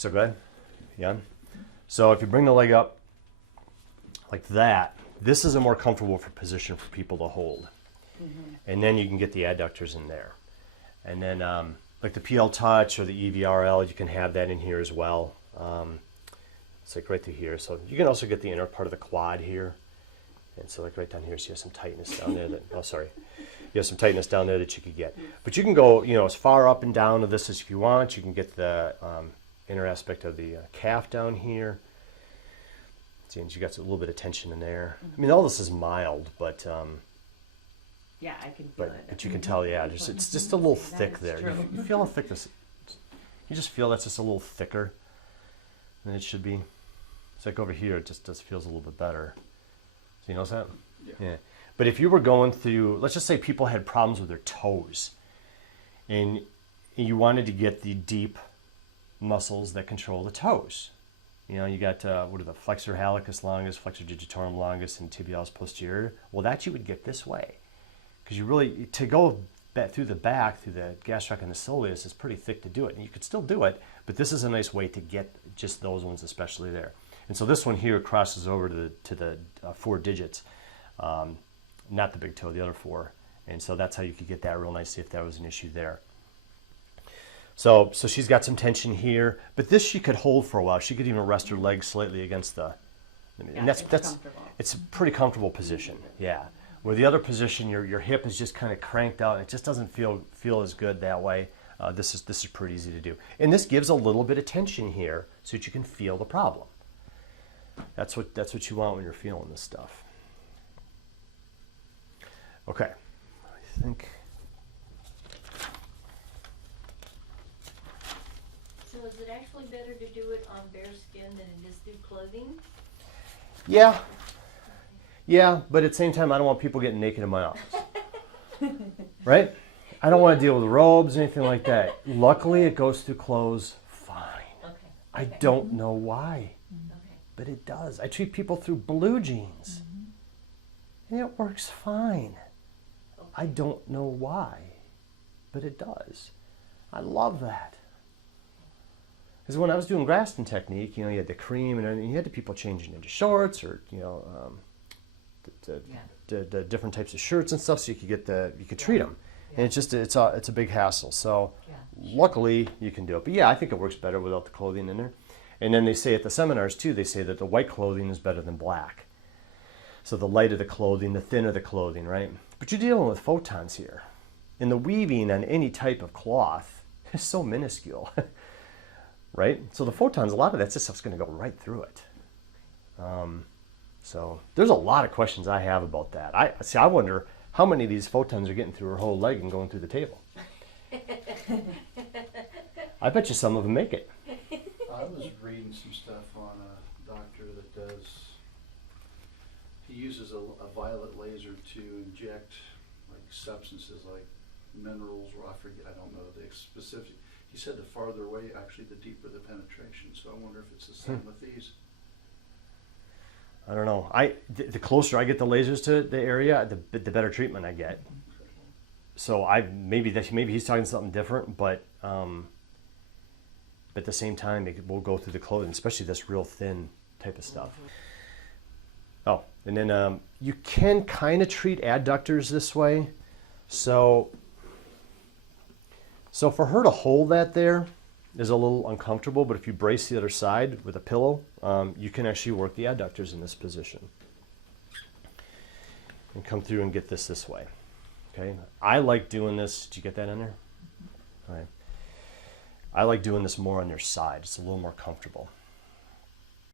So go ahead. Yeah. So if you bring the leg up like that, this is a more comfortable position for people to hold. And then you can get the adductors in there. And then like the PL Touch or the EVRL, you can have that in here as well. It's like right through here. So you can also get the inner part of the quad here. And so like right down here, so you have some tightness down there that, oh, sorry. You have some tightness down there that you could get. But you can go, you know, as far up and down of this as if you want. You can get the inner aspect of the calf down here. See, and you got a little bit of tension in there. I mean, all this is mild, but yeah, I can feel it. But you can tell, yeah, it's just a little thick there. You feel how thick this? You just feel that's just a little thicker than it should be. It's like over here, it just feels a little bit better. So you notice that? Yeah. But if you were going through, let's just say people had problems with their toes, and you wanted to get the deep muscles that control the toes. You know, you got, what are the flexor hallucis longus, flexor digitorum longus, and tibialis posterior. Well, that you would get this way. Because you really, to go back through the back, through the gastroc and the soleus, is pretty thick to do it. And you could still do it, but this is a nice way to get just those ones especially there. And so this one here crosses over to the 4 digits, not the big toe, the other 4. And so that's how you could get that real nicely if that was an issue there. So she's got some tension here, but this she could hold for a while. She could even rest her legs slightly against the, and that's it's a pretty comfortable position, yeah. Where the other position, your hip is just kind of cranked out, and it just doesn't feel as good that way. This is pretty easy to do, and this gives a little bit of tension here so that you can feel the problem. That's what you want when you're feeling this stuff. Okay, I think. So is it actually better to do it on bare skin than it is through clothing? Yeah. Yeah, but at the same time, I don't want people getting naked in my office. Right? I don't want to deal with robes or anything like that. Luckily, it goes through clothes fine. Okay. I don't know why, Okay. but it does. I treat people through blue jeans, and it works fine. Okay. I don't know why, but it does. I love that. Because when I was doing Graston technique, you know, you had the cream and everything, you had the people changing into shorts or, you know, the different types of shirts and stuff, so you could treat them. And it's just it's a big hassle. So luckily you can do it. But yeah, I think it works better without the clothing in there. And then they say at the seminars too, they say that the white clothing is better than black. So the lighter the clothing, the thinner the clothing, right? But you're dealing with photons here, and the weaving on any type of cloth is so minuscule, right? So the photons, a lot of that stuff's going to go right through it. So there's a lot of questions I have about that. I wonder how many of these photons are getting through her whole leg and going through the table. I bet you some of them make it. I was reading some stuff on a doctor that does, he uses a violet laser to inject like substances like minerals, or I don't know the specific. He said the farther away, actually the deeper the penetration. So I wonder if it's the same with these. I don't know. The closer I get the lasers to the area, the better treatment I get. So maybe he's talking something different, but at the same time, it will go through the clothing, especially this real thin type of stuff. Oh, and then you can kind of treat adductors this way. So for her to hold that there is a little uncomfortable, but if you brace the other side with a pillow, you can actually work the adductors in this position and come through and get this way. Okay, I like doing this. Did you get that in there? All right. I like doing this more on their side. It's a little more comfortable.